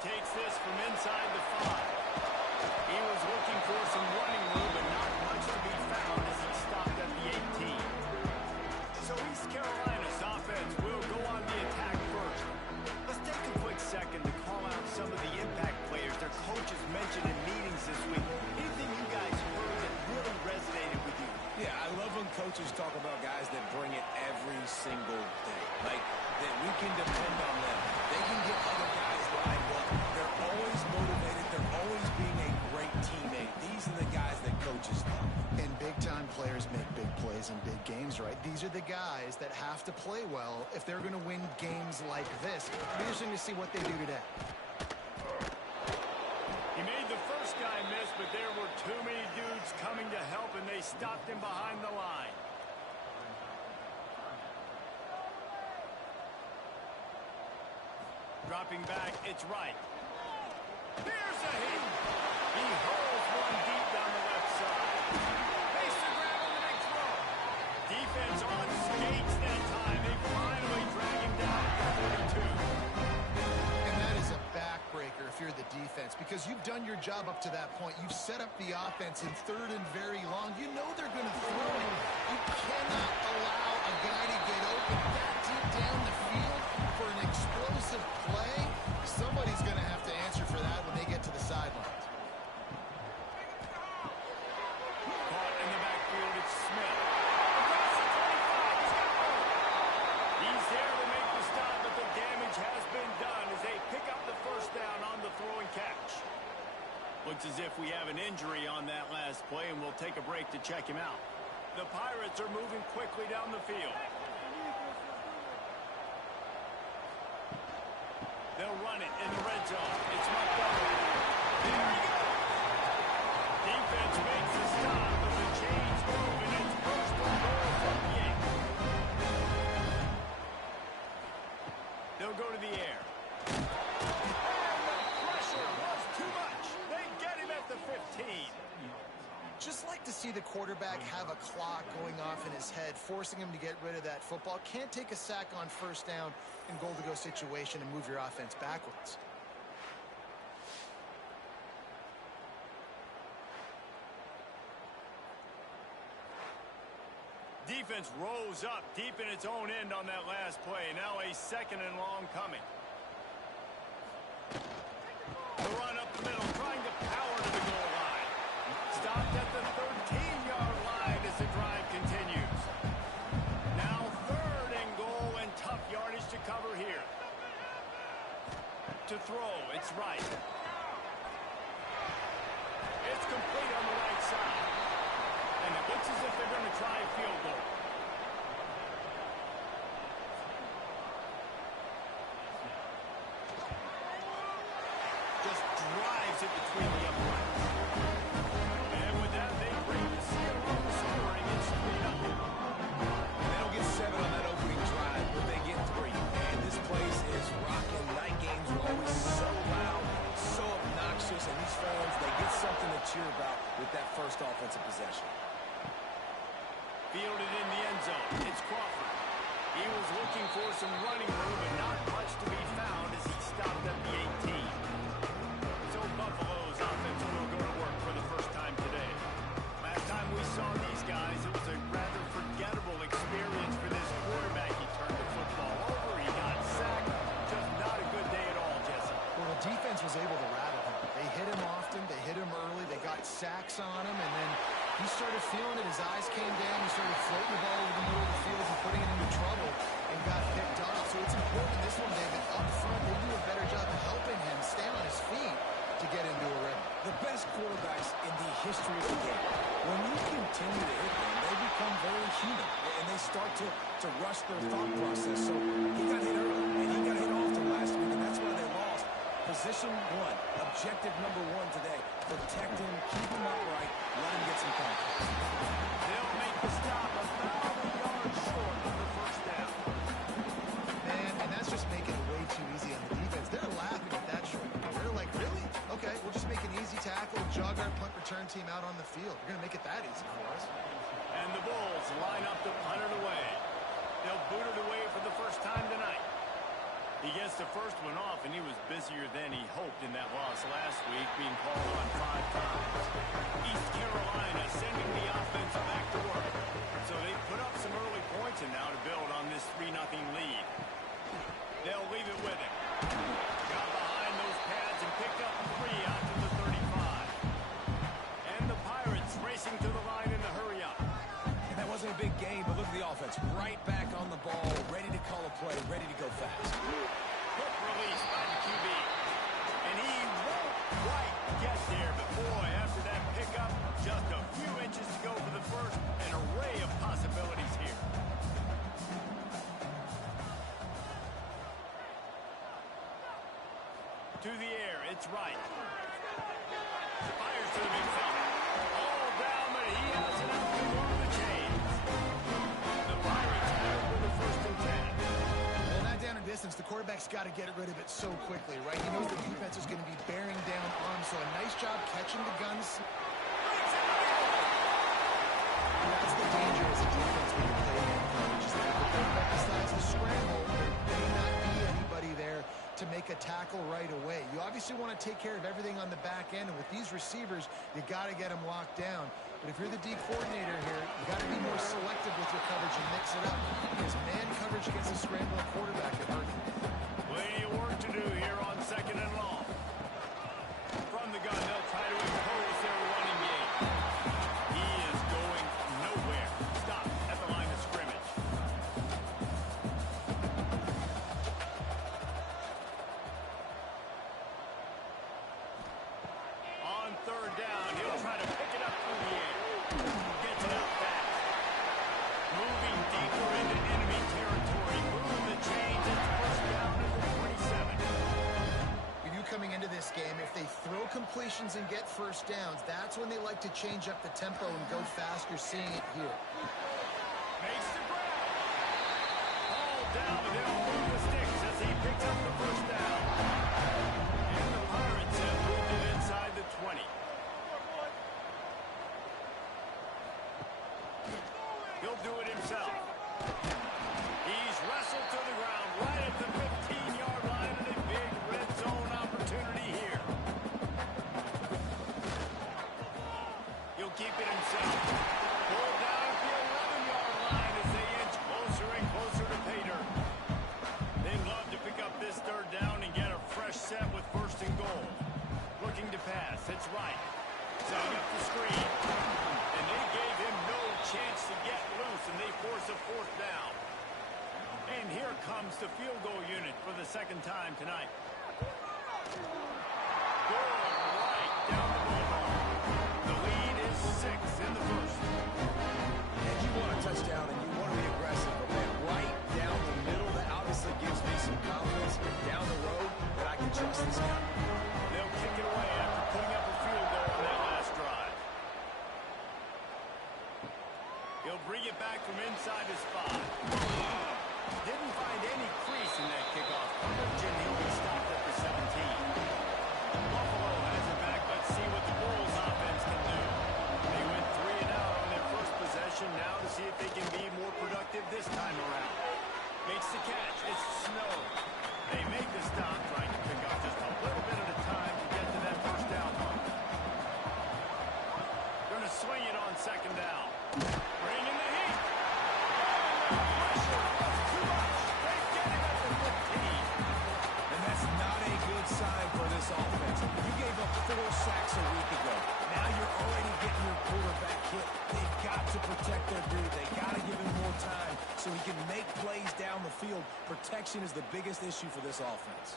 takes this from inside the 5. He was looking for some running room, but not much to be found as he stopped at the 18. So East Carolina's offense will go on the attack first. Let's take a quick second to call out some of the impact players their coaches mentioned in meetings this week. Anything you guys heard that really resonated with you? Yeah, I love when coaches talk about guys that bring it every single day. Like, that we can depend on them. They can get other guys lined up. They're always motivated. They're always being a great teammate. These are the guys that coaches love. And big-time players make big plays in big games, right? These are the guys that have to play well if they're going to win games like this. It'll be interesting to see what they do today. He made the first guy miss, but there were too many dudes coming to help, and they stopped him behind the line. Dropping back, it's right. Here's a hit. He holds one deep down the left side. Face the grab on the next throw. Defense on skates that time. They finally drag him down to 42. And that is a backbreaker if you're the defense, because you've done your job up to that point. You've set up the offense in 3rd and very long. You know they're going to throw it. You cannot allow a guy to get open that deep down the field for an explosive play. Somebody's going to have to answer for that when they get to the sidelines. Caught in the backfield, it's Smith. Across the 25, he's got one. He's there to make the stop, but the damage has been done as they pick up the first down on the throw and catch. Looks as if we have an injury on that last play, and we'll take a break to check him out. The Pirates are moving quickly down the field. They'll run it in the red zone. It's Montgomery. There he goes. Defense makes a stop, but the chains move, and it's first and goal from the 8. They'll go to the air. And the pressure was too much. They get him at the 15. Just like to see the quarterback have a clock going off in his head, forcing him to get rid of that football. Can't take a sack on first down in goal-to-go situation and move your offense backwards. Defense rose up deep in its own end on that last play. Now a 2nd and long coming. The run up the middle, trying to power to the goal line. Stopped at the 13-yard line as the drive continues. Now 3rd and goal, and tough yardage to cover here. To throw, it's right. It's complete on the right side. And it looks as if they're going to try a field goal. Just drives it between the uprights. And with that, they bring the seal on the scoring. It's 3-0. They don't get 7 on that opening drive, but they get 3. And this place is rocking. Night games are always so loud, so obnoxious, and these fans, they get something to cheer about with that first offensive possession. Fielded in the end zone. It's Crawford. He was looking for some running room, but not much to be found as he stopped at the 18. So Buffalo's offense will go to work for the first time today. Last time we saw these guys, it was a rather forgettable experience for this quarterback. He turned the football over. He got sacked. Just not a good day at all, Jesse. Well, the defense was able to rattle him. They hit him often. They hit him early. They got sacks on him, and then he started feeling it. His eyes came down. He started floating the ball over the middle of the field and putting it into trouble and got picked off. So it's important in this one, David, up front, they do a better job of helping him stay on his feet to get into a rhythm. The best quarterbacks in the history of the game, when you continue to hit them, they become very human, and they start to rush their thought process. So he got hit early, and he got hit often last week, and that's why they lost. Position 1, objective number 1 today. Protect him, keep him upright, let him get some contact. They'll make the stop about a yard short of the first down. Man, and that's just making it way too easy on the defense. They're laughing at that short. They're like, really? Okay, we'll just make an easy tackle, jog our punt return team out on the field. We're going to make it that easy for us. And the Bulls line up to punt it away. They'll boot it away for the first time tonight. He gets the first one off, and he was busier than he hoped in that loss last week, being called on 5 times. East Carolina sending the offense back to work. So they put up some early points, and now to build on this 3-0 lead. They'll leave it with him. Got behind those pads and picked up 3 out to the 35. And the Pirates racing to the line in the hurry up. And that wasn't a big game, but look at the offense. Right back on the ball, ready to call a play, ready to go fast. Quick release by the QB. And he won't quite get there, but boy, after that pickup, just a few inches to go for the first. An array of possibilities here. To the air, it's right. Fires to the big fella. All down, but he has enough to move the chains. The Pirates have it with the 1st and 10. Well, not down in distance. The quarterback's got to get rid of it so quickly, right? He knows the defense is going to be bearing down on him, so a nice job catching the guns. That's the danger as a defense when you play man coverage, is that if the quarterback decides to scramble, there may not be anybody there to make a tackle right away. You obviously want to take care of everything on the back end, and with these receivers, you got to get them locked down. But if you're the D coordinator here, you got to be more selective with your coverage and mix it up, because man coverage against a scrambling quarterback can hurt you. Plenty of work to do here on 2nd and long. From the gun, they'll try to impose their running game. He is going nowhere. Stop at the line of scrimmage. On 3rd down, he'll try to pick it up through the air. Gets it out fast. Moving deeper into enemy territory. Move the chains. It's 1st down at the 27. You knew coming into this game, if they throw completions and get 1st downs, that's when they like to change up the tempo and go fast. You're seeing it here. Makes the grab. All down, and they'll move the sticks as he picks up the 1st down. And the Pirates have moved it inside the 20. He'll do it himself. He's wrestled to the ground right at the 15-yard line, and a big red zone opportunity here. He'll keep it himself. Pull down at the 11-yard line as they inch closer and closer to pay dirt. They'd love to pick up this 3rd down and get a fresh set with 1st and goal. Looking to pass. It's right. Setting up the screen. And they gave him no chance to get loose, and they force a 4th down. And here comes the field goal unit for the 2nd time tonight. Good right down the middle. The lead is 6 in the 1st. And you want a touchdown and you want to be aggressive, but man, right down the middle, that obviously gives me some confidence down the road that I can trust this guy. They'll kick it away after putting up a field goal on that last drive. He'll bring it back from inside his 5. Didn't find any crease in that kickoff coverage, and he'll be stopped at the 17. Buffalo has it back. Let's see what the Bulls offense can do. They went 3 and out on their first possession. Now to see if they can be more productive this time around. Makes the catch. It's Snow. They make the stop, trying to pick up just a little bit at a time to get to that 1st down mark. Going to swing it on 2nd down. Bringing the heat. Pressure was too much. They get it at the 15. And that's not a good sign for this offense. You gave up 4 sacks a week ago. Now you're already getting your quarterback hit. They've got to protect their dude. They got to give him more time so he can make plays down the field. Protection is the biggest issue for this offense.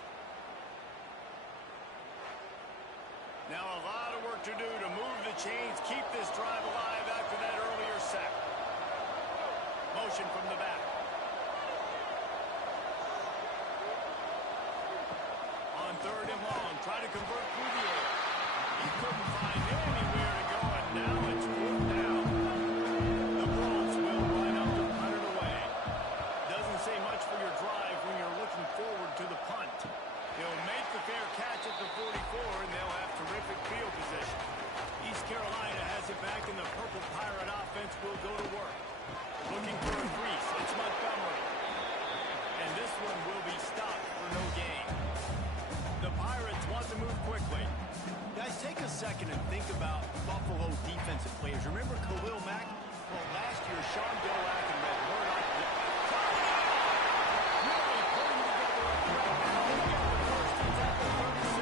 Now a lot of work to do to move the chains, keep this drive alive after that earlier sack. Motion from the back. On 3rd and long, try to convert through the air. He couldn't find anywhere to go, and now it's 4th down. The Bulls will line up to punt it away. Doesn't say much for your drive when you're looking forward to the punt. He'll make the fair catch at the 44, and they'll have terrific field position. East Carolina has it back, and the Purple Pirate offense will go to work. Looking for a crease. It's Montgomery. And this one will be stopped or no gain. The Pirates want to move quickly. Guys, take a second and think about Buffalo defensive players. Remember Khalil Mack? Well, last year, Sean Gillick and Red Murdoch really putting together a threat now. They get the first. It's at the 37.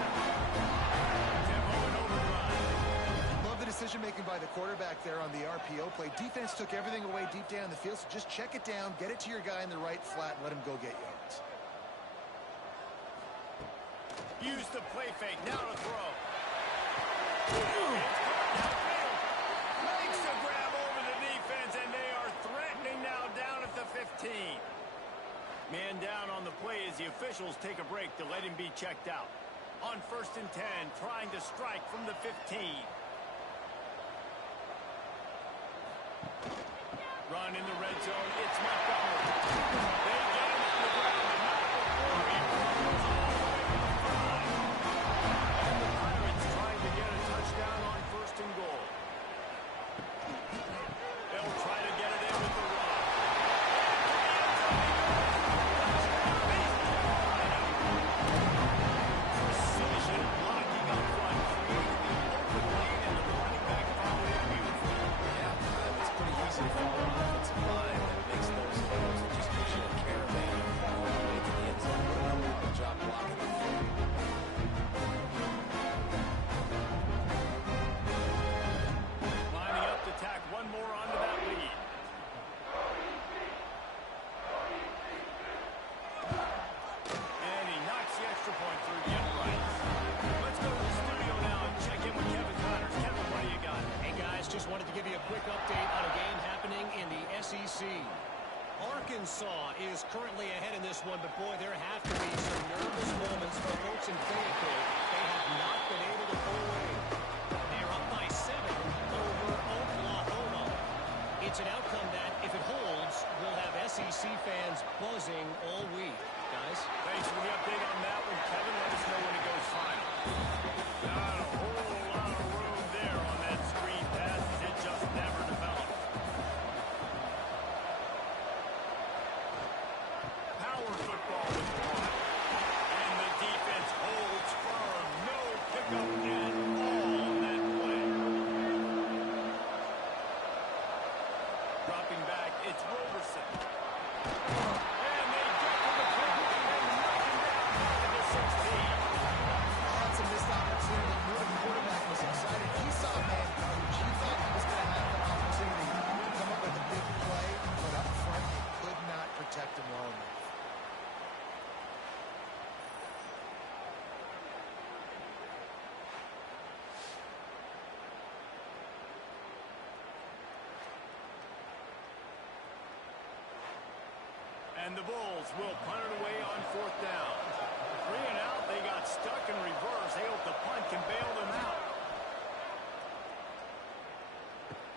Tempo and overdrive. Love the decision-making by the quarterback there on the RPO play. Defense took everything away deep down the field, so just check it down, get it to your guy in the right flat, and let him go get yards. Use the play fake. Now to throw. It's caught downfield. Makes a grab over the defense, and they are threatening now down at the 15. Man down on the play as the officials take a break to let him be checked out. On 1st and 10, trying to strike from the 15. Run in the red zone. It's Montgomery. They get him on the ground, but not before he runs all the way to the 5. And the Pirates trying to get a touchdown on 1st and goal. They'll try to get it in with the run. Precision blocking up front, creating the open lane, and the running back followed it beautifully. Yeah, it's pretty easy to follow an offensive line that makes those throws. It just gives you a caravan all the way to the end zone. What an unbelievable job blocking the field. Lining up to tack one more onto that lead. And he knocks the extra point through the uprights. Let's go to the studio now and check in with Kevin Connors. Kevin, what do you got? Hey, guys, just wanted to give you a quick update on a game happening in the SEC. Arkansas is currently ahead in this one, but boy, there have to be some nervous moments for folks in Fayetteville. They have not been able to pull away. They're up by 7 over Oklahoma. It's an outcome that, if it holds, will have SEC fans buzzing all week. Guys? Thanks for the update on that one, Kevin. Let us know when it goes final. Not a whole lot of room there on that screen pass. It just never developed. Power football is won. And the defense holds firm. No pickup at all on that play. Dropping back, it's Roberson. And they get to the quarterback and knock him down to the 16. That's a missed opportunity. The quarterback was excited. He saw man coverage. He thought he was going to have an opportunity to come up with a big play, but up front, he could not protect him well enough. And the Bulls will punt it away on 4th down. 3 and out, they got stuck in reverse. They hope the punt can bail them out.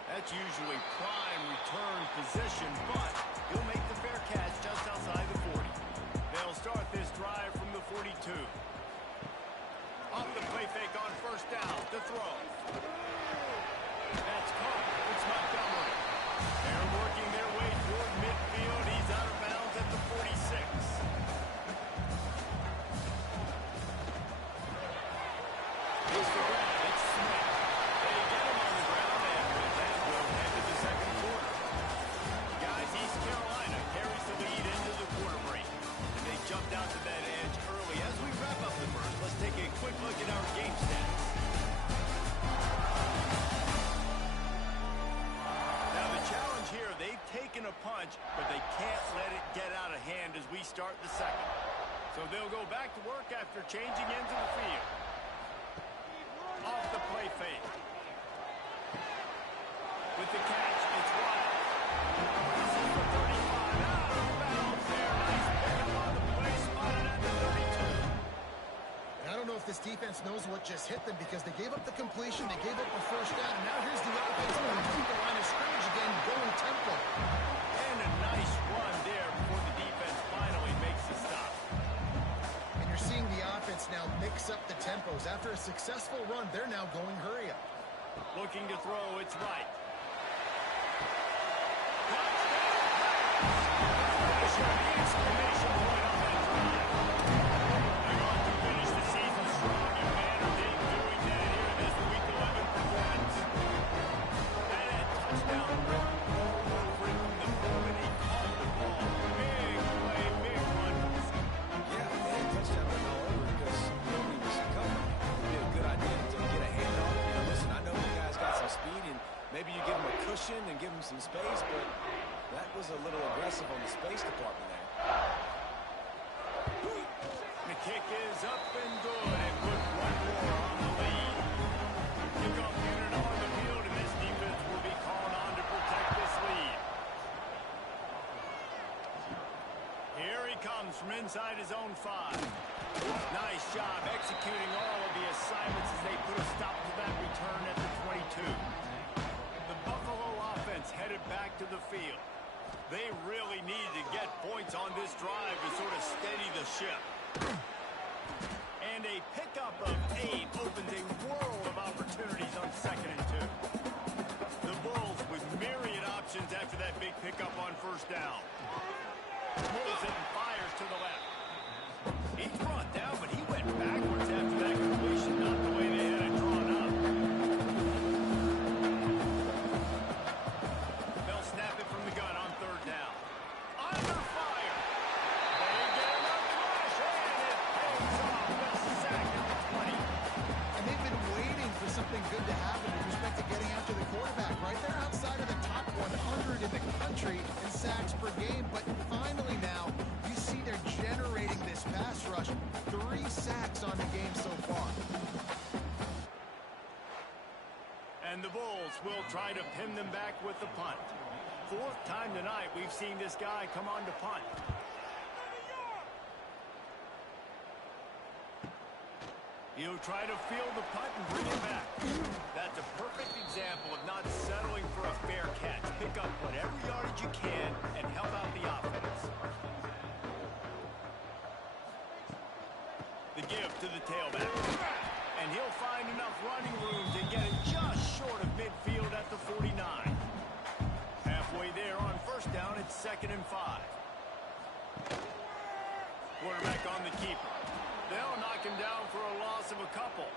That's usually prime return position, but he'll make the fair catch just outside the 40. They'll start this drive from the 42. Off the play fake on 1st down, the throw. That's caught. It's Montgomery. They're working their way toward midfield. He's out of bounds at the 46. Here's the grab. It's Smith. They get him on the ground, and with that, we'll head to the 2nd quarter. Guys, East Carolina carries the lead into the quarter break. And they jumped out to that edge early. As we wrap up the first, let's take a quick look at our game stats. Now the challenge here, they've taken a punch, but they can't let it get out of hand as we start the second. So they'll go back to work after changing into the field. Off the play fake. With the catch, it's Wild. This is the 35. Out of bounds there. Nice pickup on the play, spotted at the 32. And I don't know if this defense knows what just hit them because they gave up the completion, they gave up the 1st down, and now here's the offense going to keep the line of scrimmage again, going tempo. And a nice run there before the defense finally makes the stop. And you're seeing the offense now mix up the tempos. After a successful run, they're now going hurry up. Looking to throw, it's right. Exclamation point on that drive. give him some space, but that was a little aggressive on the space department there. The kick is up and good, and put one more on the lead. Kickoff unit on the field, and this defense will be called on to protect this lead. Here he comes from inside his own 5. Nice job executing all of the assignments as they put a stop to that return at the 22. The Buffalo offense headed back to the field. They really need to get points on this drive to sort of steady the ship. And a pickup of 8 opens a world of opportunities on 2nd and 2. The Bulls with myriad options after that big pickup on 1st down. Pulls it and fires to the left. He's brought down, but he went backwards after that completion, not the way they had it drawn up. They'll snap it from the gun on 3rd down. Under fire. They get enough rush, and it pays off. The sack at the 20. And they've been waiting for something good to happen with respect to getting after the quarterback, right? They're outside of the top 100 in the country in sacks per game, but finally now you see they're generating this pass rush. 3 sacks on the game so far. And the Bulls will try to pin them back with the punt. 4th time tonight we've seen this guy come on to punt. He'll try to field the punt and bring it back. That's a perfect example of not settling for a fair catch. Pick up whatever yardage you can and help out the offense. The give to the tailback. And he'll find enough running room to get it just short of midfield at the 49. Halfway there on 1st down, it's 2nd and 5. Quarterback on the keeper. They'll knock him down for a loss of a couple.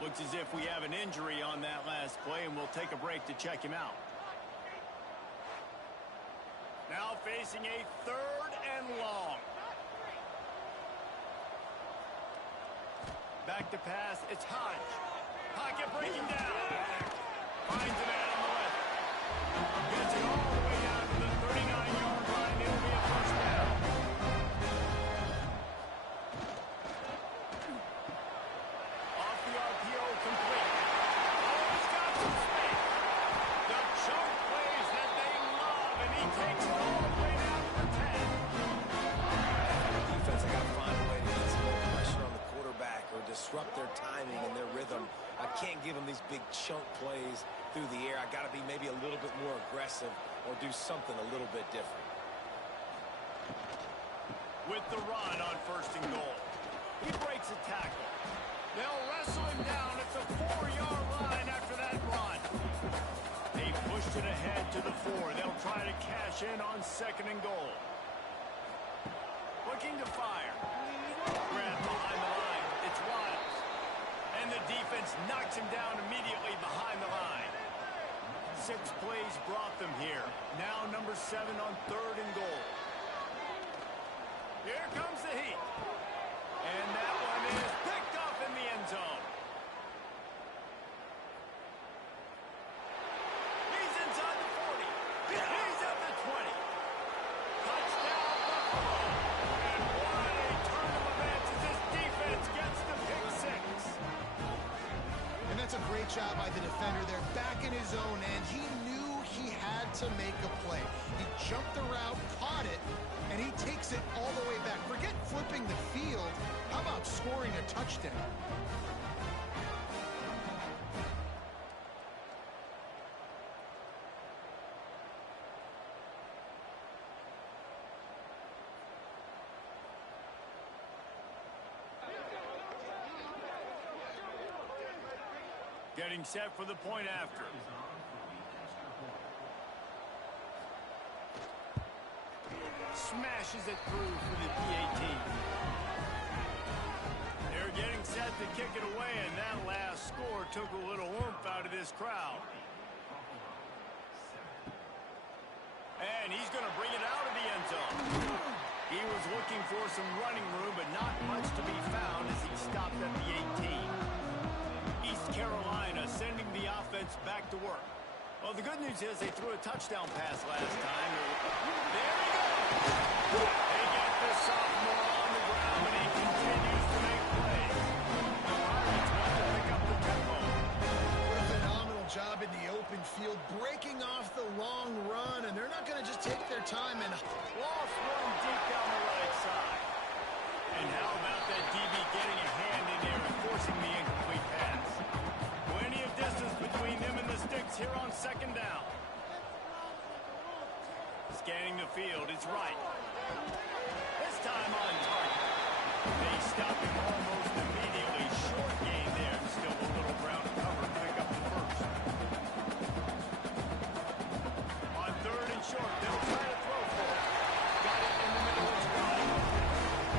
Looks as if we have an injury on that last play, and we'll take a break to check him out. Now facing a 3rd and long. Back to pass, it's Hodge. Pocket breaking down. Finds a man on the left. Gets it all the way down to the 39-yard line. It'll be a 1st down. Off the RPO, complete. Oh, he's got some space. The choke plays that they love, and he takes it all the way down to the 10. Defense, I got to find a way to get some more pressure on the quarterback or disrupt their timing and their rhythm. I can't give them these big chunk plays through the air. I got to be maybe a little bit more aggressive or do something a little bit different. With the run on 1st and goal. He breaks a tackle. They'll wrestle him down at the 4-yard line after that run. They pushed it ahead to the 4. They'll try to cash in on 2nd and goal. Looking to fire. Grab behind the line. It's Wiles. And the defense knocks him down immediately behind the line. 6 plays brought them here. Now number 7 on 3rd and goal. Here comes the heat. And that one is picked off in the end zone. He's inside the 40. He's at the 20. Touchdown, Buffalo. And what a turn of events as this defense gets the pick 6. And that's a great job by the defender there, back in his own end. He knew he had to make a play. He jumped the route, caught it, and he takes it all the way back. Forget flipping the field. How about scoring a touchdown? Getting set for the point after. Smashes it through for the PAT. They're getting set to kick it away, and that last score took a little oomph out of this crowd. And he's going to bring it out of the end zone. He was looking for some running room, but not much to be found as he stopped at the 18. East Carolina sending the offense back to work. Well, the good news is they threw a touchdown pass last time. There he goes! They get the sophomore on the ground, and he continues to make plays. The Pirates want to pick up the tempo. What a phenomenal job in the open field, breaking off the long run, and they're not going to just take their time and Lost one deep down the right side. And how about that DB getting a hand in there and forcing the incomplete pass? Plenty of distance between them and the sticks here on second down. Scanning the field, it's right. This time on target. They stop him almost immediately. Short gain there, and still a little ground to cover to pick up the first. On third and short, they'll try to throw for it. Got it in the middle, it's right.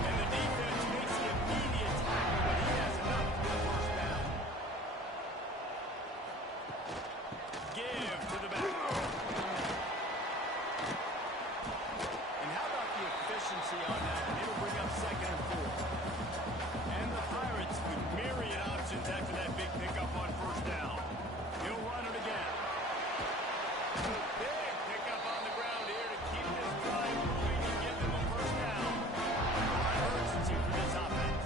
And the defense makes the immediate tackle, but he has enough for the first down. Give to the back. And how about the efficiency on that? It'll bring up second and 4. And the Pirates with myriad options after that big pickup on first down. He'll run it again. Big pickup on the ground here to keep this drive moving and give them a first down. A lot of urgency for this offense.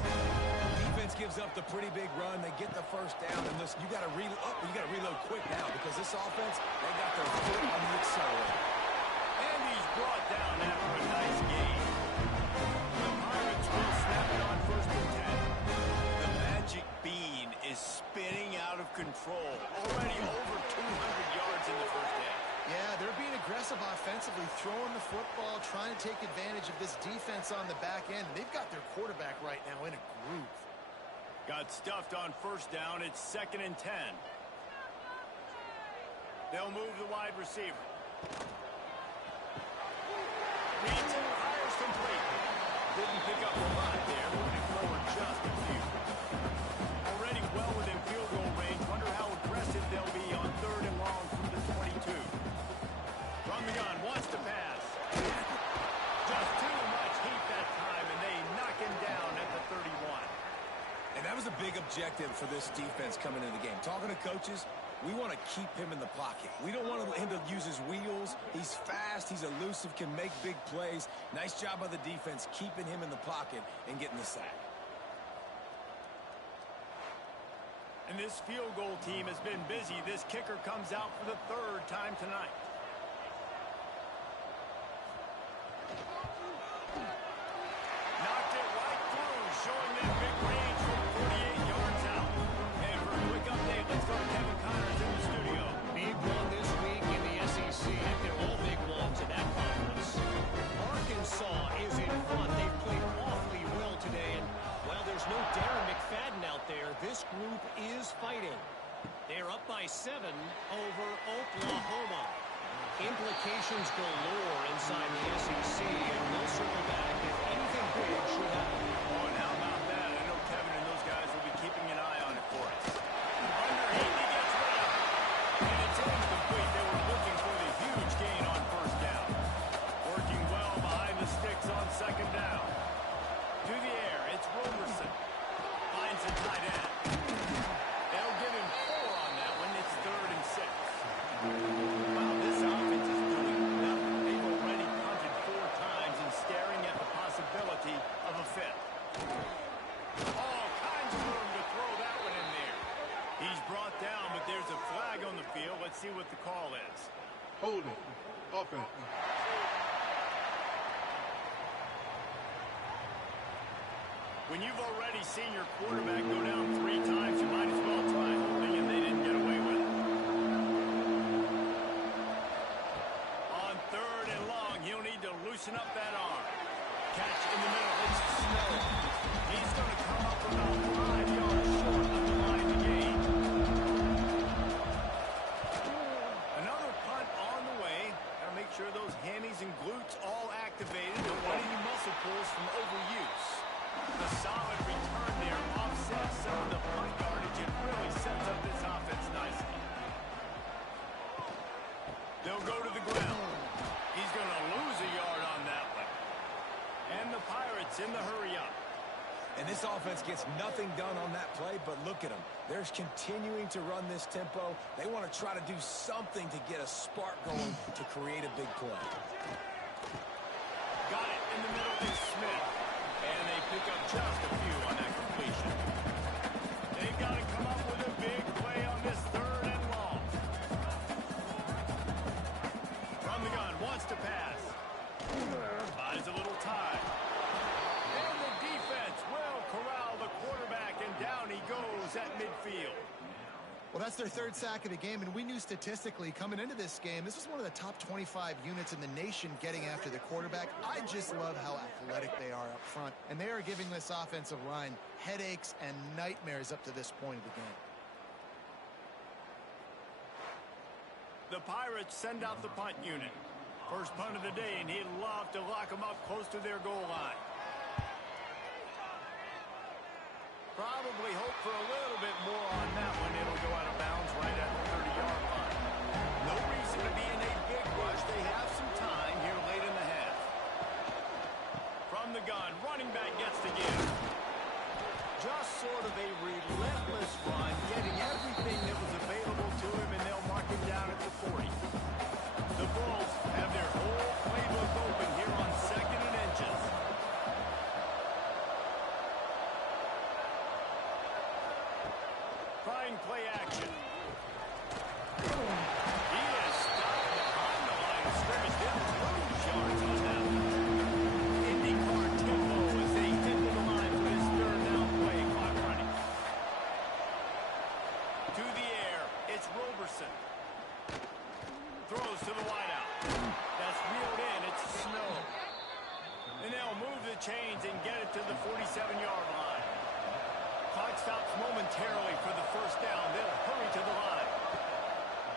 Defense gives up the pretty big run. They get the first down, and this you got to reload quick now because this offense, they got their foot on the accelerator. And he's brought down after a nice gain. The Pirates will snap it on first and 10. The magic bean is spinning out of control. Already over 200 yards in the first half. Yeah, they're being aggressive offensively, throwing the football, trying to take advantage of this defense on the back end. They've got their quarterback right now in a groove. Got stuffed on first down. It's second and 10. They'll move the wide receiver. Reads and fires complete. Didn't pick up a lot there, moving forward just a few. Already well within field goal range. Wonder how aggressive they'll be on third and long from the 22. From the gun, wants to pass. Just too much heat that time, and they knock him down at the 31. And that was a big objective for this defense coming into the game. Talking to coaches, we want to keep him in the pocket. We don't want him to use his wheels. He's fast. He's elusive, can make big plays. Nice job by the defense keeping him in the pocket and getting the sack. And this field goal team has been busy. This kicker comes out for the third time tonight. Knocked it right through, showing that big range from 48 yards out. And for a quick update, let's go to Kevin Connors in the studio. Big one this week in the SEC. Heck, they're all big ones in that conference. Arkansas is in front. They've played awfully well today. And while there's no Darren McFadden out there, this group is fighting. They're up by 7 over Oklahoma. Implications galore inside the SEC, and we'll circle back if anything big should happen. Oh, and how about that? I know Kevin and those guys will be keeping an eye on it for us. Underneath, he gets rid of it. And it's incomplete. They were looking for the huge gain on first down. Working well behind the sticks on second down. To the air, it's Roberson. Finds a tight end. They'll give him 4 on that one. It's third and 6. Wow, this offense is doing nothing. They've already punted 4 times and staring at the possibility of a 5th. All kinds of room to throw that one in there. He's brought down, but there's a flag on the field. Let's see what the call is. Holding. Offense. When you've already seen your quarterback go down 3 times, you might as well try holding, and they didn't get away with it. On third and long, he'll need to loosen up that arm. Catch in the middle. It's Snow. He's going to come up about 5 yards short of the line to gain. Another punt on the way. Got to make sure those hammies and glutes all activated. Don't want any muscle pulls from overuse. A solid return there offsets some of the punt yardage and really sets up this offense nicely. They'll go to the ground. He's going to lose a yard on that one. And the Pirates in the hurry up. And this offense gets nothing done on that play, but look at them. They're continuing to run this tempo. They want to try to do something to get a spark going to create a big play. Got it in the middle is Smith. And they pick up just a few on that completion. They've got to come up with a big play on this 3rd and long. From the gun, wants to pass. Buys a little time. And the defense will corral the quarterback, and down he goes at midfield. Well, that's their 3rd sack of the game, and we knew statistically coming into this game, this was one of the top 25 units in the nation getting after the quarterback. I just love how athletic they are up front, and they are giving this offensive line headaches and nightmares up to this point of the game. The Pirates send out the punt unit. First punt of the day, and he'd love to lock them up close to their goal line. Probably hope for a little bit more on that one. It'll go out of bounds right at the 30-yard line. No reason to be in a big rush. They have some time here late in the half. From the gun, running back gets the give. Just sort of a relentless run, getting everything that was available to him, and they'll mark him down at the 40. The Bulls have their whole playbook open here on 2nd and inches. Trying play action. He is stopped behind the line of scrimmage. They'll lose yards on that one. IndyCar tempo as they get to the line for his 3rd down play. Clock running. To the air, it's Roberson. Throws to the wideout. That's reeled in. It's Snow. And they'll move the chains and get it to the 47-yard line. Clock stops momentarily for the 1st down. They'll hurry to the line.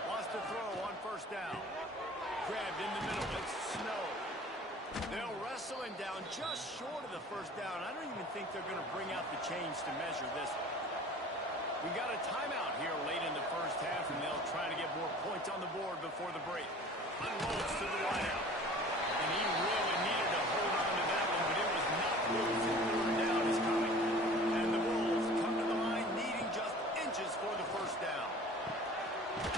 Wants to throw on 1st down. Grabbed in the middle. It's Snow. They'll wrestle him down just short of the 1st down. I don't even think they're going to bring out the chains to measure this. We got a timeout here late in the 1st half, and they'll try to get more points on the board before the break. Unloads to the wideout. And he really needed to hold on to that one, but it was not loose. And 3rd down is coming. And the Bulls come to the line needing just inches for the 1st down.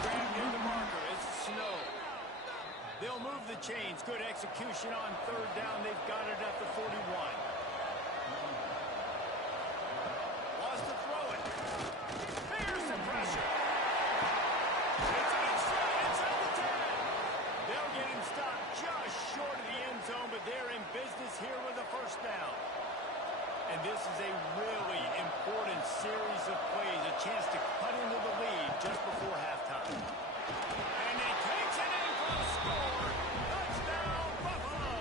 Grabbed in the marker. It's Snow. They'll move the chains. Good execution on 3rd down. They've got it at the 41. Wants to throw it. There's the pressure. It's inside the 10. They'll get him stopped just short of the end zone, but they're in business here with a 1st down. And this is a really important series of plays, a chance to cut into the lead just before halftime. And he takes it in for a score. Touchdown, Buffalo!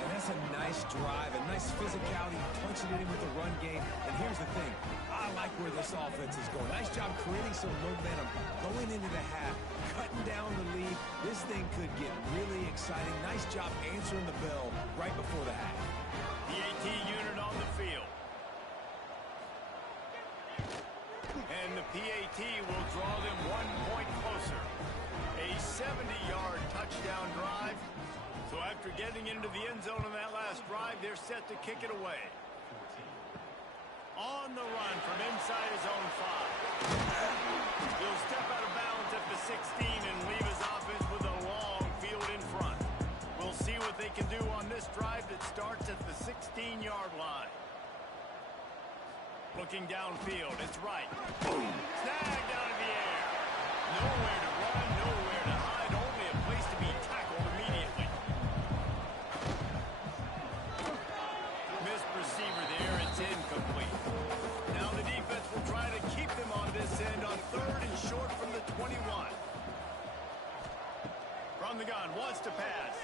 And that's a nice drive, a nice physicality, punching it in with the run game. And here's the thing. I like where this offense is going. Nice job creating some momentum, going into the half, cutting down the lead. This thing could get really exciting. Nice job answering the bell right before the half. PAT unit on the field. And the PAT will draw them 1 point closer. A 70-yard touchdown drive. So after getting into the end zone on that last drive, they're set to kick it away. On the run from inside his own 5. He'll step out of bounds at the 16 and leave his offense with a long field in front. We'll see what they can do on this drive that starts at the 16-yard line. Looking downfield, it's right. Snagged out of the air. Nowhere to run, nowhere to hide, only a place to be tackled immediately. Missed receiver there, it's incomplete. Now the defense will try to keep them on this end on 3rd and short from the 21. From the gun, wants to pass.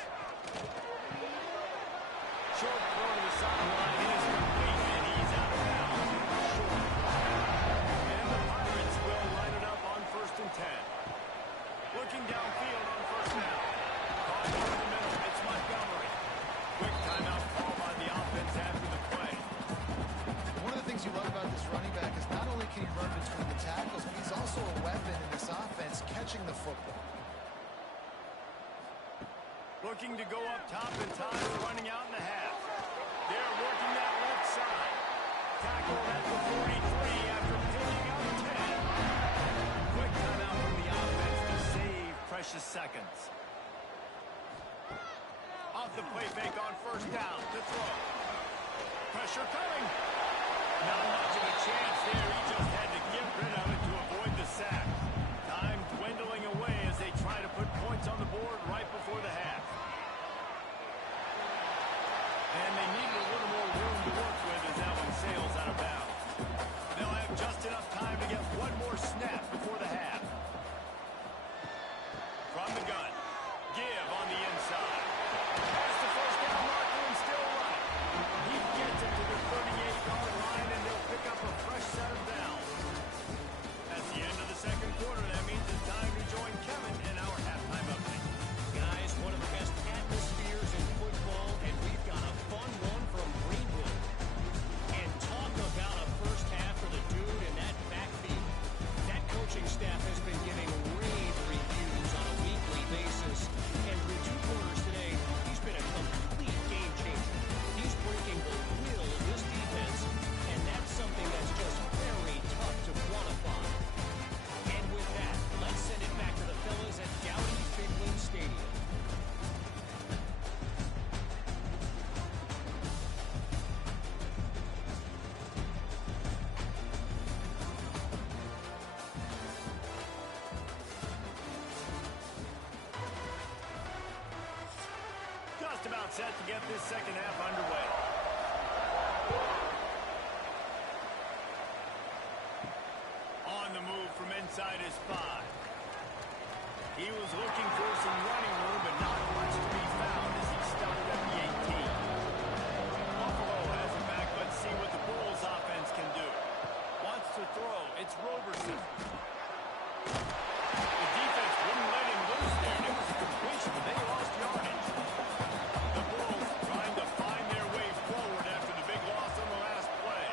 Short throw to the sideline is complete, and he's out of bounds. Short. And the Pirates will line it up on 1st and 10. Looking downfield on 1st down. Caught over the middle. It's Montgomery. Quick timeout call by the offense after the play. One of the things you love about this running back is not only can he run between the tackles, but he's also a weapon in this offense catching the football. Looking to go up top, and time is running out in the half. They're working that left the play fake on first down to throw. Pressure coming. Not much of a chance there. He just had to get rid of it to avoid the sack. Time dwindling away as they try to put points on the board right before the half. And they needed a little more room to work with as that one sails out of bounds. They'll have just enough time to get one more snap before the half. From the gun. Give on the inside. That's the first down marker and still running. He gets it to the 38-yard line, and they'll pick up a fresh set of downs. That's the end of the second quarter. That means it's time to join Kevin in our halftime update. Guys, one of the best atmospheres in football, and we've got a fun one from Greenwood. And talk about a first half for the dude in that backfield. That coaching staff has been giving rave reviews on a weekly basis. And through 2 quarters today, he's been a complete game changer. He's breaking the will of this defense, and that's something that's just very tough to quantify. And with that, let's send it back to the fellas at Dowdy Figlin Stadium. Just about set to get this second half underway. On the move from inside his 5. He was looking for some running room, but not much to be found as he stopped at the 18. Buffalo has it back. Let's see what the Bulls offense can do. Wants to throw. It's Roberson. The defense wouldn't let him loose there, and it was a completion, but they lost yardage. The Bulls trying to find their way forward after the big loss on the last play.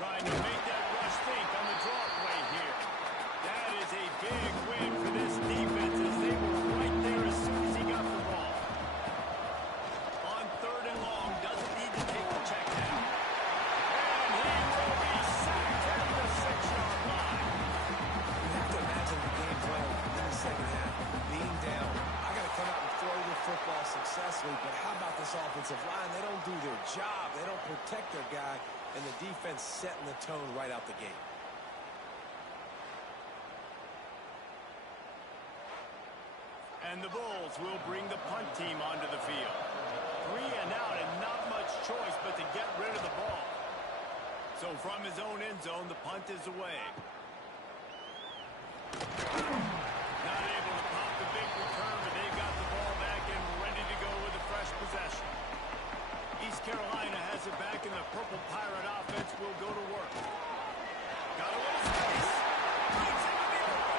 Trying to make that rush think on the draw play here. That is a big win for this defense as they were right there as soon as he got the ball. On 3rd and long, doesn't need to take the check down. And he will be sacked at the 6-yard line. You have to imagine the game plan in the second half. Being down, I got to come out and throw the football successfully, but how about this offensive line? They don't do their job. They don't protect their guy, and the defense setting the tone right out the gate. And the Bulls will bring the punt team onto the field. 3 and out and not much choice but to get rid of the ball. So from his own end zone, the punt is away. Not able to pop the big return, but they got the ball back and ready to go with a fresh possession. East Carolina has it back, and the Purple Pirate offense will go to work. Got a little space. Brings into the open.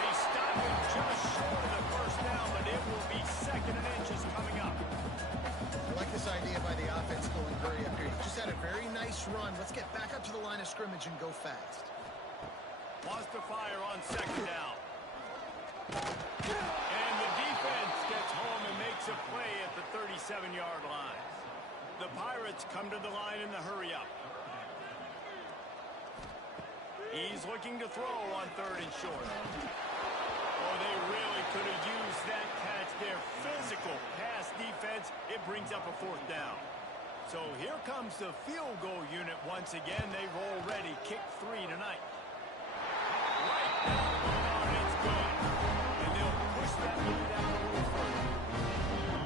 They stop him just short of the first down, but it will be 2nd and inches coming up. I like this idea by the offense going hurry up here. You just had a very nice run. Let's get back up to the line of scrimmage and go fast. Wants to fire on 2nd down. And the defense gets home and makes a play at the 37-yard line. The Pirates come to the line in the hurry-up. He's looking to throw on 3rd and short. Oh, they really could have used that catch there. Physical pass defense. It brings up a 4th down. So here comes the field goal unit once again. They've already kicked 3 tonight. Right down the bar, and it's good. And they'll push that lead out a little further.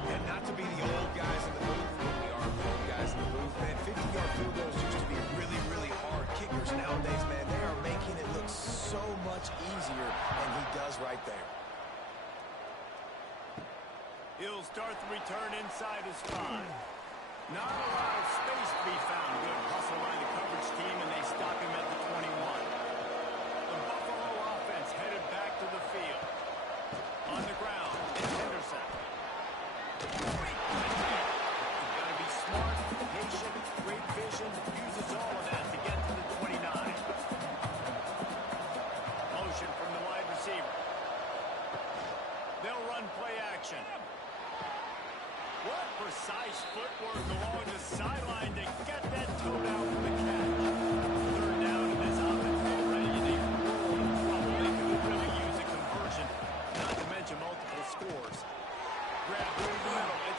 And not to be the old guys in the booth, but we are the old guys in the booth, man. 50-yard field goals used to be really, really hard. Kickers nowadays, man, they are making it look so much easier, and he does right there. He'll start the return inside his 5. Not a lot of space to be found. Good hustle by the coverage team, and they stop him at the 21. The Buffalo offense headed back to the field. On the ground, it's Henderson. Great catch there. You've got to be smart, patient, great vision, uses all of that to get to the 29. Motion from the wide receiver. They'll run play action. What precise footwork along the sideline to get that toe down for the catch. 3rd down in this offense already, and they probably could really use a conversion, not to mention multiple scores. Grab through the middle.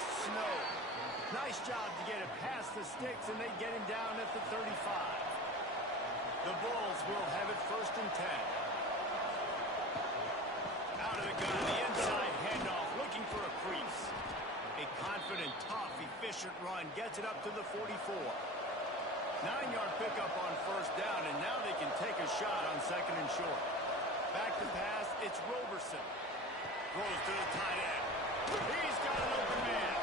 Nice job to get it past the sticks, and they get him down at the 35. The Bulls will have it 1st and 10. Out of the gun, the inside handoff, looking for a crease. A confident, tough, efficient run gets it up to the 44. 9-yard pickup on 1st down, and now they can take a shot on 2nd and short. Back to pass, it's Roberson. Throws to the tight end. He's got an open man.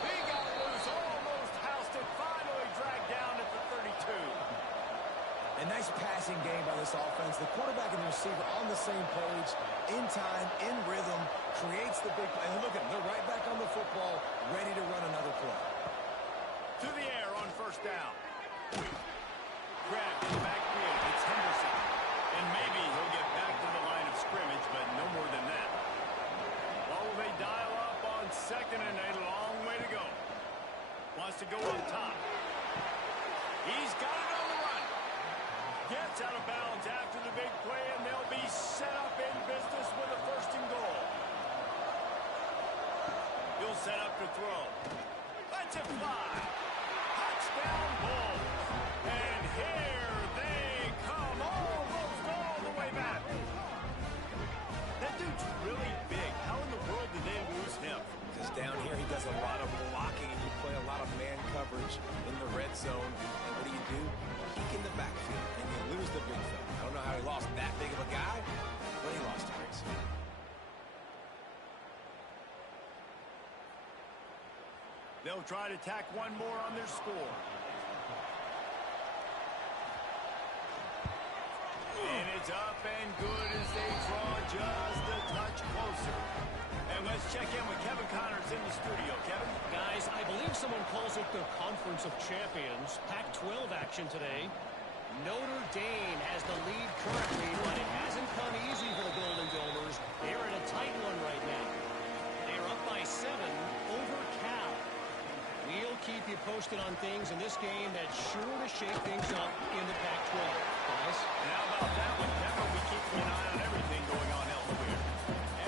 He got loose, almost housed it, finally dragged down at the 32. A nice passing game by this offense. The quarterback and the receiver on the same page, in time, in rhythm, creates the big play. And look at them, they're right back on the football, ready to run another play. To the air on 1st down. Grabbed in the backfield, it's Henderson. And maybe he'll get back to the line of scrimmage, but no more than that. Well, they dial up on 2nd and a long way to go. Wants to go up top. He's got it on the run. Gets out of bounds after the big play, and they'll be set up in business with a 1st and goal. He'll set up to throw. Lets it fly. Touchdown Bulls. And here they come, almost all the way back. That dude's really big. How in the world did they lose him? Because down here he does a lot of blocking, and you play a lot of man coverage in the red zone. And what do? Peek in the backfield, and you lose the big fella. I don't know how he lost that big of a guy, but he lost a race. They'll try to tack one more on their score. And it's up and good as they draw just a touch closer. And let's check in with Kevin Connors in the studio. Kevin? Guys, I believe someone calls it the Conference of Champions. Pac-12 action today. Notre Dame has the lead currently, but it hasn't come easy for the Golden Domers. They're in a tight one right now. They're up by 7 over Cal. We'll keep you posted on things in this game that's sure to shake things up in the Pac-12. Guys? And how about that one, Kevin? We keep an eye on everything going on elsewhere.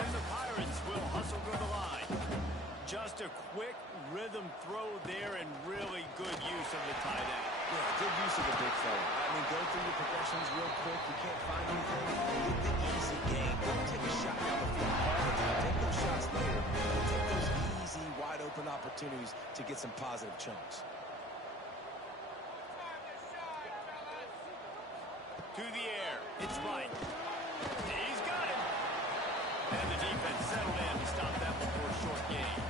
And the Pirates will hustle to the line. Just a quick rhythm throw there and really good use of the tight end. Yeah, good use of the big fella. I mean, go through your progressions real quick. You can't find anything. Get the easy game. Don't take a shot down the field all the time. Take those shots later. But take those easy, wide-open opportunities to get some positive chunks. To the air. It's right. He's got it. And the defense settled in to stop that one for a short gain.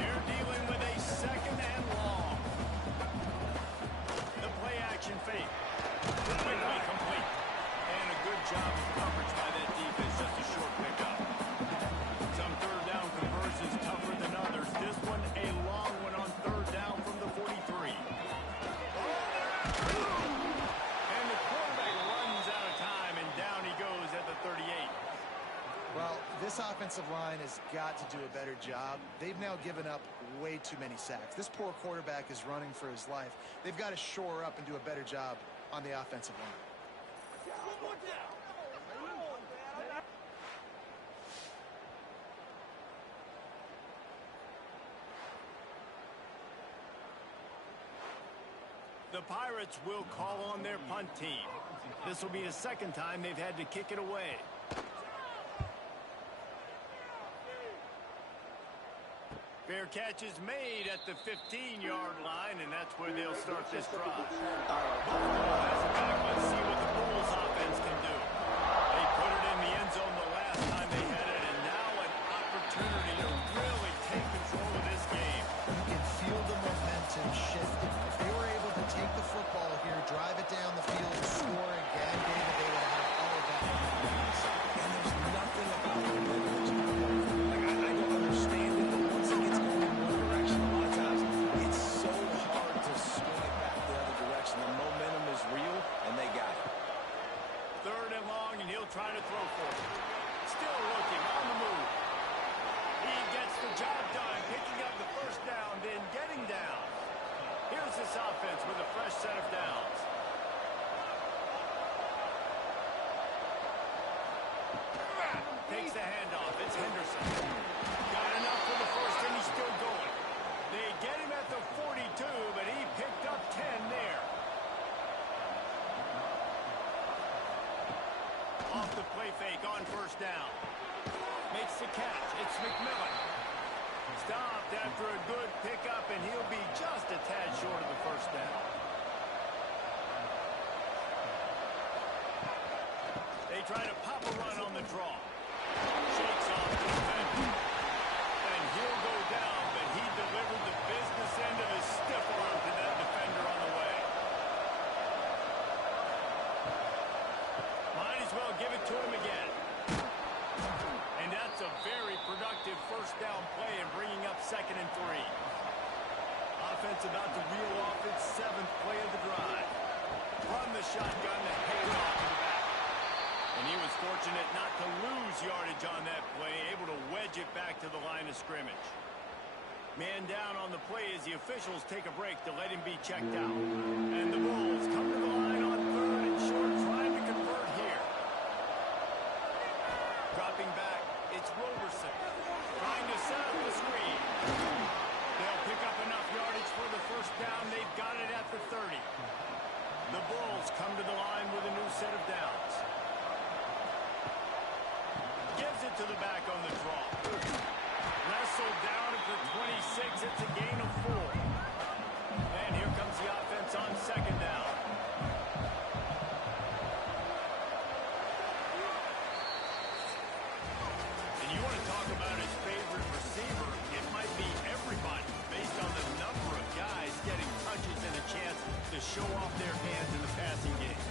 They're dealing with a 2nd and long. The play action fake. Quickly complete. And a good job of coverage by that defense. Just a short pickup. Some 3rd down conversions tougher than others. This one a long one on 3rd down from the 43. And the quarterback runs out of time, and down he goes at the 38. Well, this offensive line has got to do a better job. They've now given up way too many sacks. This poor quarterback is running for his life. They've got to shore up and do a better job on the offensive line. The Pirates will call on their punt team. This will be the 2nd time they've had to kick it away. Fair catch is made at the 15-yard line, and that's where they'll start this drive. Buffalo has it back. Let's see what the Bulls offense can do. They put it in the end zone the last time they had it, and now an opportunity to really take control of this game. You can feel the momentum shifting. If they were able to take the football here, drive it down the field, score again, David, they would have all of that momentum. And there's nothing about the momentum that you can work for. Like, I don't understand it, but once it gets going in one direction, a lot of times, it's so hard to swing it back the other direction. The momentum is real, and they got it. 3rd and long, and he'll try to throw for it. the play fake on first down. Makes the catch. It's McMillan. Stopped after a good pickup, and he'll be just a tad short of the first down. They try to pop a run on the draw. Shakes off the defender. And he'll go down, but he delivered the business end of his stiff arm to that defender on the way. Might as well give it to him again. And that's a very productive first down play and bringing up 2nd and 3. Offense about to reel off its 7th play of the drive. From the shotgun to hand off to the back. And he was fortunate not to lose yardage on that play, able to wedge it back to the line of scrimmage. Man down on the play as the officials take a break to let him be checked out. And the Bulls come to the line on 3rd and short, trying to convert here. Dropping back, it's Roberson. Trying to set up the screen. They'll pick up enough yardage for the first down. They've got it at the 30. The Bulls come to the line with a new set of downs. Gives it to the back on the draw. Wrestled down at the 26. It's a gain of 4. And here comes the offense on 2nd down. And you want to talk about his favorite receiver, it might be everybody based on the number of guys getting touches and a chance to show off their hands in the passing game.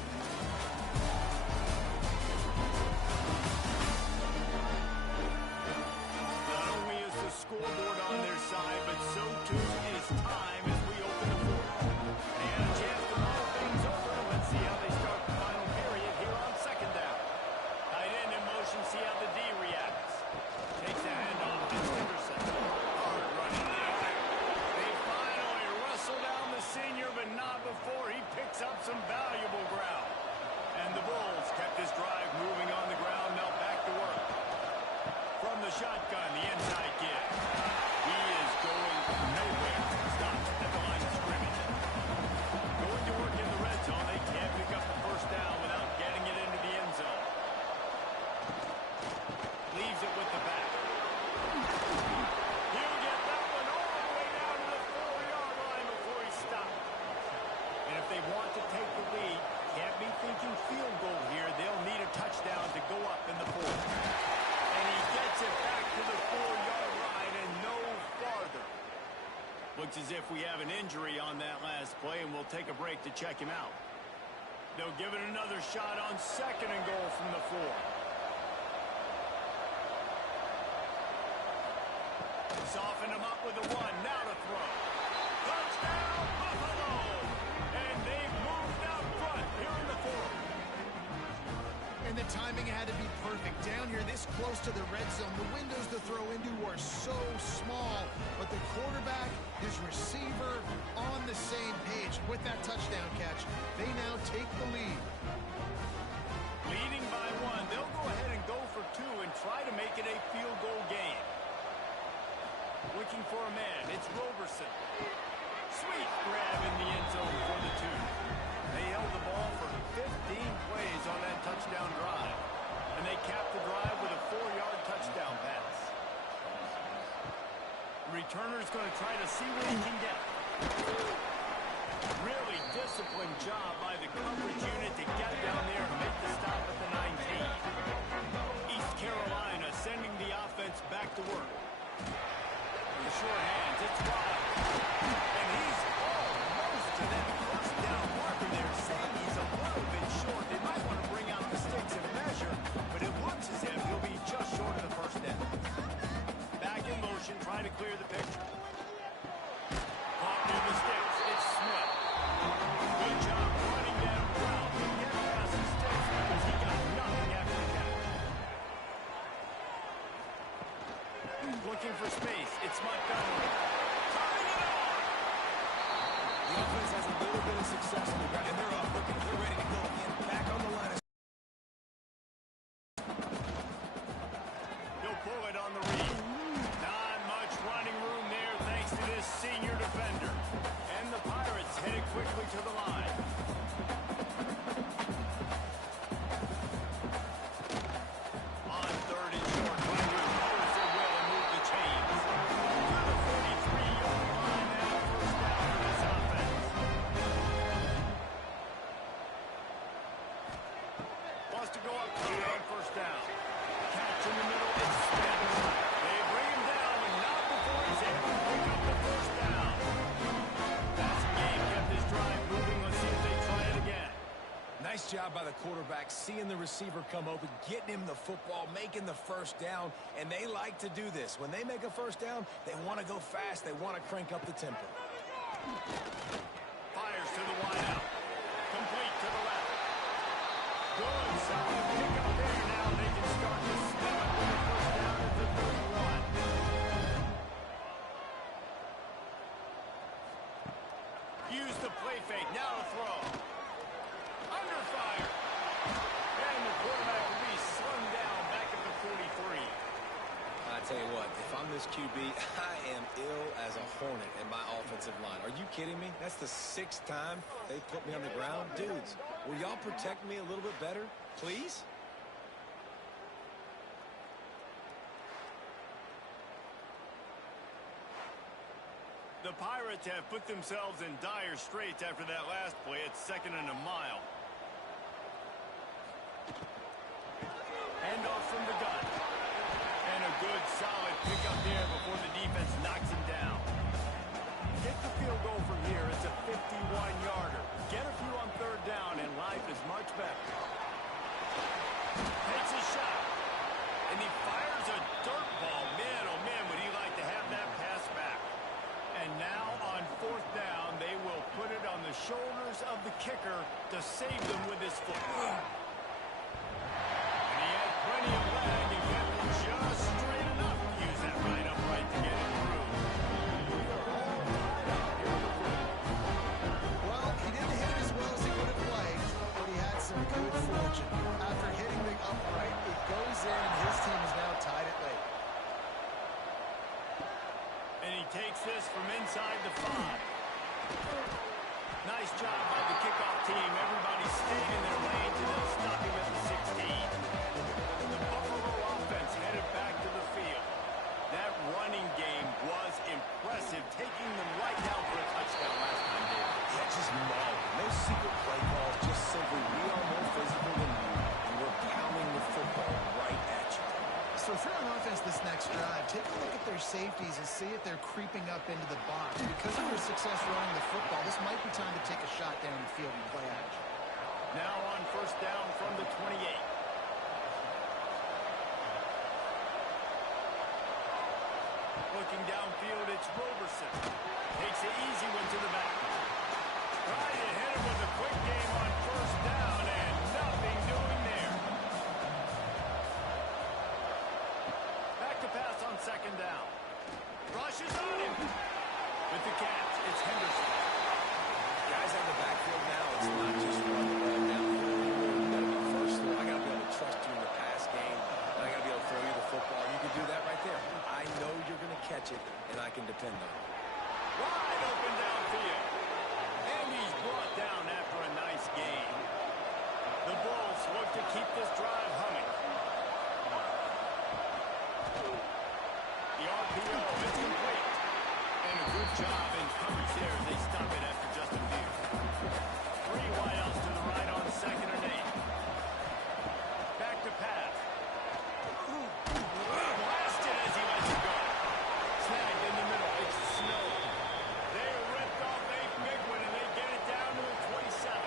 Scoreboard on their side, but so too is time as we open the 4th. They had a chance to mull things over. Let's see how they start the final period here on 2nd down. Tight end in motion, see how the D reacts. Takes a handoff to Henderson. Hard running there. They finally wrestle down the senior, but not before he picks up some valuable ground. And the Bulls kept this drive moving on the ground, now back to work. From the shotgun, the inside give. He is going nowhere. Stopped at the line of scrimmage. Going to work in the red zone. They can't pick up the first down without getting it into the end zone. Leaves it with the back. He'll get that one all the way down to the 4-yard line before he stopped. And if they want to take the lead, can't be thinking field goal here. They'll need a touchdown to go up in the 4th. And he gets it back to the 4-yard line and no farther. Looks as if we have an injury on that last play, and we'll take a break to check him out. They'll give it another shot on 2nd and goal from the 4. Soften him up with the 1. Now to throw. Touchdown, Buffalo! And they've moved out front here in the 4th. And the timing had to be perfect. Down here this close to the red zone, the windows to throw into are so small, but the quarterback, his receiver, on the same page. With that touchdown catch, they now take the lead. Leading by 1, they'll go ahead and go for 2 and try to make it a field goal game. Looking for a man, it's Roberson. Sweet grab in the end zone for the 2. They held the ball for 15 plays on that touchdown drive. And they capped the drive with a 4-yard touchdown pass. The returner's going to try to see what he can get. Really disciplined job by the coverage unit to get down there and make the stop at the 19. East Carolina sending the offense back to work. The short hands, it's Wild. And he's almost to that first down marker there. Sandy's a little bit short. They might want to bring out the sticks and measure, but it looks as if he'll be just short of the first down. Back in motion, trying to clear the picture. Caught near the sticks. It's Smith. Good job running that route. He get past the sticks because he got nothing after the catch. Looking for space. It's Montgomery. Turning it on. The offense has a little bit of success on the ground, and they're looking, they're ready to go again. Back on the line. He'll pull it on the read. Not much running room there thanks to this senior defender. And the Pirates headed quickly to the line. job by the quarterback, seeing the receiver come open, getting him the football, making the first down, and they like to do this. When they make a first down, they want to go fast. They want to crank up the tempo. Fires to the wideout. Complete to the left. Good, solid pick up there. Now they can start to step up with the first down at the 31. Use the play fake. Now to throw. Under fire. And the quarterback will be slung down back at the 43. I tell you what, if I'm this QB, I am ill as a hornet in my offensive line. Are you kidding me? That's the 6th time they put me on the ground. Dudes, will y'all protect me a little bit better, please? The Pirates have put themselves in dire straits after that last play. It's 2nd and a mile. Handoff from the gun. And a good, solid pick up there before the defense knocks him down. Get the field goal from here. It's a 51-yarder. Get a few on 3rd down, and life is much better. Takes a shot. And he fires a dirt ball. Man, oh man, would he like to have that pass back. And now on 4th down, they will put it on the shoulders of the kicker to save them with his foot. And he had plenty of leg and kept it just straight enough to use that right upright to get it through. We are all tied up here in the foot. Well, he didn't hit it as well as he would have liked, but he had some good fortune. After hitting the upright, it goes in, and his team is now tied at late. And he takes this from inside the 5. Nice job by the kickoff team. Everybody stayed in their lanes and they'll stop him at the 16. The Buffalo offense headed back to the field. That running game was impressive, taking them right down for a touchdown last time, David. Yeah, just mauled. No secret play calls, just simply we are more physical than you, and we're pounding the football right at you. So if you're on offense this next drive, take a look at their safeties and see if they're creeping up into the box. Because of their success running the football, this might be time to take a shot down the field and play action. Now on 1st down from the 28. Looking downfield, it's Roberson. Takes an easy one to the back. Tried to hit him with a quick game on 1st down, and nothing doing there. Back to pass on 2nd down. Rushes on him. With the catch, it's Henderson. Guys on the backfield now, it's not just run the ball downfield. You got to be versatile. I got to be able to trust you in the pass game, and I got to be able to throw you the football. You can do that right there. I know you're going to catch it, and I can depend on it. Wide open downfield. And he's brought down after a nice game. The Bulls look to keep this drive humming. The RPO is complete. And a good job in coverage there as they stop it after just a few. 3 wideouts to the right on 2nd and 8. Back to pass. Blasted as he lets it go. Snagged in the middle. It's Snow. They ripped off a big one, and they get it down to the 27.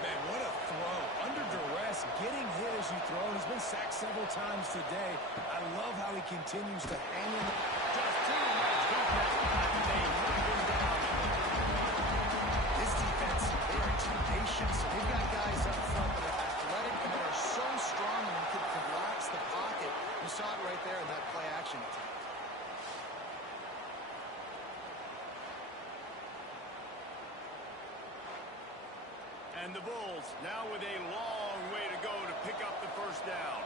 Man, what a throw. Under duress, getting hit as you throw. He's been sacked several times today. I love how he continues to hang in. Just too much defense. They knock him down. This defense, they are tenacious. They've got guys up front that are athletic and that are so strong and can collapse the pocket. You saw it right there in that play action attempt. And the Bulls now with a long way to go to pick up the 1st down.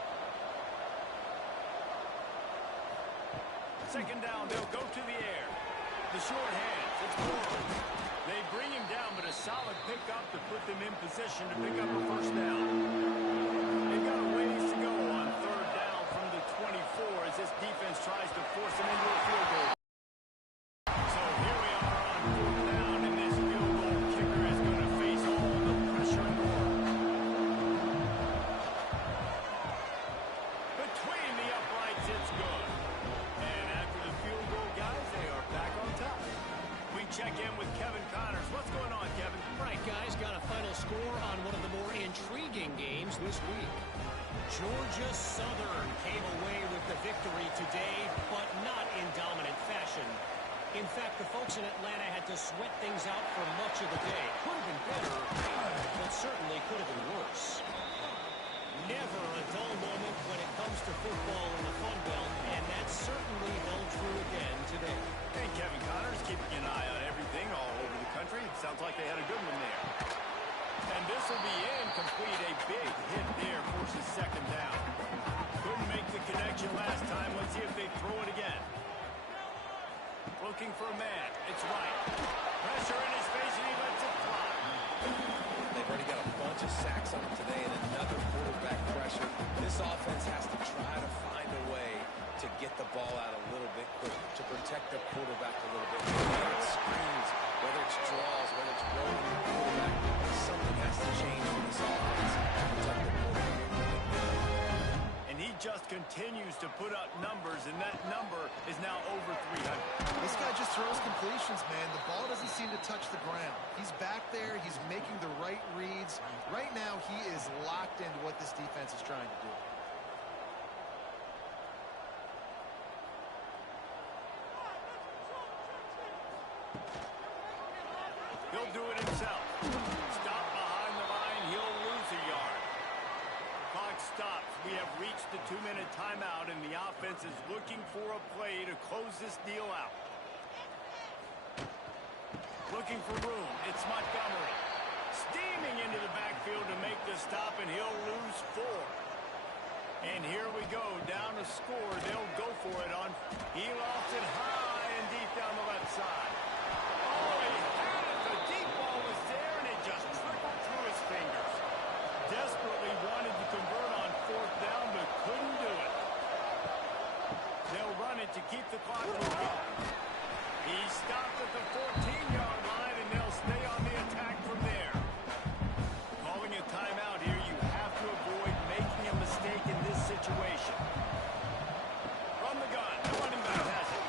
2nd down, they'll go to the air. The short hands, it's Ward. They bring him down, but a solid pickup to put them in position to pick up a 1st down. They've got a ways to go on 3rd down from the 24 as this defense tries to force them into a field goal. So here we are on 4th down, and this field goal kicker is going to face all the pressure and more. Between the uprights, it's good. And after the field goal, guys, they are back on top. We check in with Kevin Connors. What's going on, Kevin? Right, guys, got a final score on one of the more intriguing games this week. Georgia Southern came away with the victory today, but not in dominant fashion. In fact, the folks in Atlanta had to sweat things out for much of the day. Could have been better, but certainly could have been worse. Never a dull moment when it comes to football in the Fun Belt, and that certainly held true again today. Hey, Kevin Connors keeping an eye on everything all over the country. Sounds like they had a good one there. And this will be incomplete. A big hit there forces second down. Couldn't make the connection last time. Let's see if they throw it again. Looking for a man. It's right. Pressure in his face, and he lets it fly. They've already got a bunch of sacks on them today and another quarterback pressure. This offense has to try to find a way to get the ball out a little bit quicker, to protect the quarterback a little bit. Whether it's screens, whether it's draws, whether it's rolling the quarterback, something has to change for this offense to protect the quarterback. And he just continues to put up numbers, and that number is now over 300. This guy just throws completions, man. The ball doesn't seem to touch the ground. He's back there. He's making the right reads. Right now, he is locked into what this defense is trying to do. He'll do it himself. Stop behind the line. He'll lose a yard. Clock stops. We have reached the 2-minute timeout, and the offense is looking for a play to close this deal out. Looking for room. It's Montgomery. Steaming into the backfield to make the stop, and he'll lose 4. And here we go. Down a score. They'll go for it on. He lost it high and deep down the left side. Oh, he had it. The deep ball was there, and it just trickled through his fingers. Desperately wanted to convert on 4th down, but couldn't do it. They'll run it to keep the clock moving. He stopped at the 14-yard line, and they'll stay on the attack from there. Calling a timeout here, you have to avoid making a mistake in this situation. From the gun, the running back has it.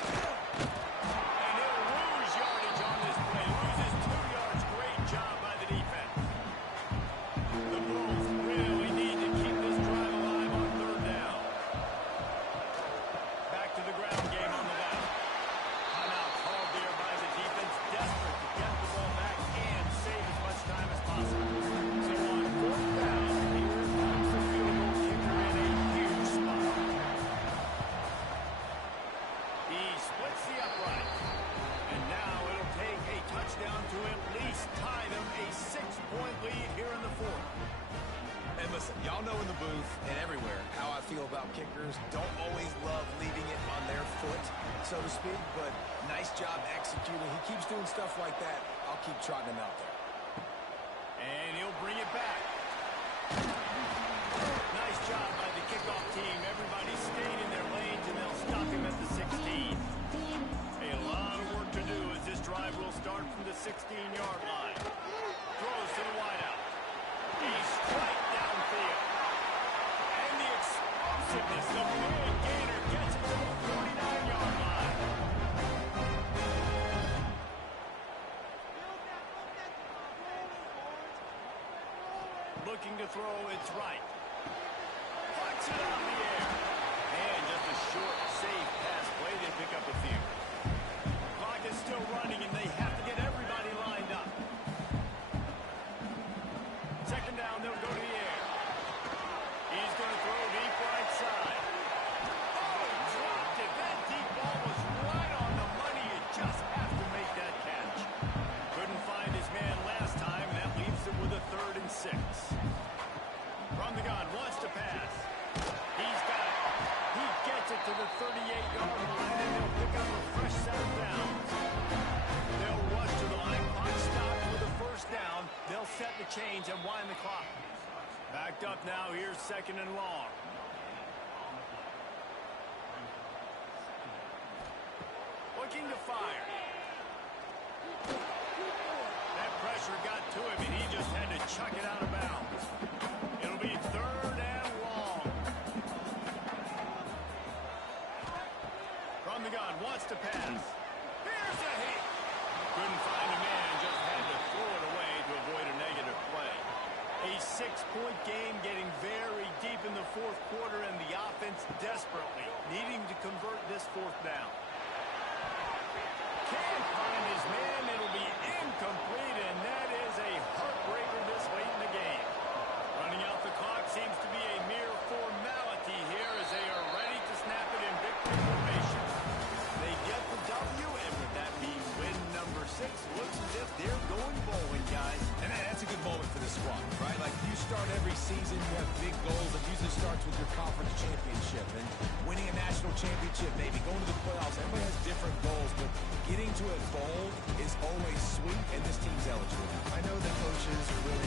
And he'll lose yardage on this play. Loses 2 yards. Great job by the defense. The Bulls really need to keep this drive alive on 3rd down. Back to the ground game on the left. Timeout called there by the defense, desperate to get the ball back and save as much time as possible. So on 4th down, here comes the field goal kicker in a huge spot. He splits the upright. And now it'll take a touchdown to at least tie them a 6-point lead here in the 4th. And listen, y'all know in the booth and everywhere how I feel about kickers. Don't always love leaving it on their foot, so to speak, but nice job executing. He keeps doing stuff like that. I'll keep trotting him out there. And he'll bring it back. Nice job by the kickoff team. Everybody stayed in their lanes, and they'll stop him at the 16. A lot of work to do as this drive will start from the 16-yard line. Throws to the wideout. He's straight downfield. And the explosiveness of the big gainer gets it to the 49-yard line. Looking to throw, it's right. Flex it out in the air. And just a short, safe pass play. They pick up a few. Clock is still running, and they have to get everybody lined up. 2nd down, they'll go to the air. He's going to throw deep right side. Oh, he dropped it. That deep ball was right on the money. You just have to make that catch. Couldn't find his man last time. That leaves him with a 3rd and 6. From the gun, wants to pass. He's got it. He gets it to the 38-yard line, and they'll pick up a fresh set of downs. They'll rush to the line. Clock stops with a 1st down. They'll set the chains and wind the clock. Backed up now. Here's 2nd and long. Looking to fire. That pressure got to him, and he just had to chuck it out of bounds. It'll be 3rd and long. From the gun, wants to pass. Here's a hit. Couldn't 6-point game, getting very deep in the fourth quarter, and the offense desperately needing to convert this fourth down. Can't find his man. It'll be incomplete, and that is a heartbreaker this late in the game. Running out the clock seems to be a mere formality here as they are ready to snap it in victory formation. They get the W, and with that being win number 6, looks as if they're going bowling, guys. And that's a good moment for the squad, right? Like, you start every season, you have big goals. It usually starts with your conference championship and winning a national championship, maybe going to the playoffs. Everybody has different goals, but getting to a bowl is always sweet, and this team's eligible. I know the coaches are really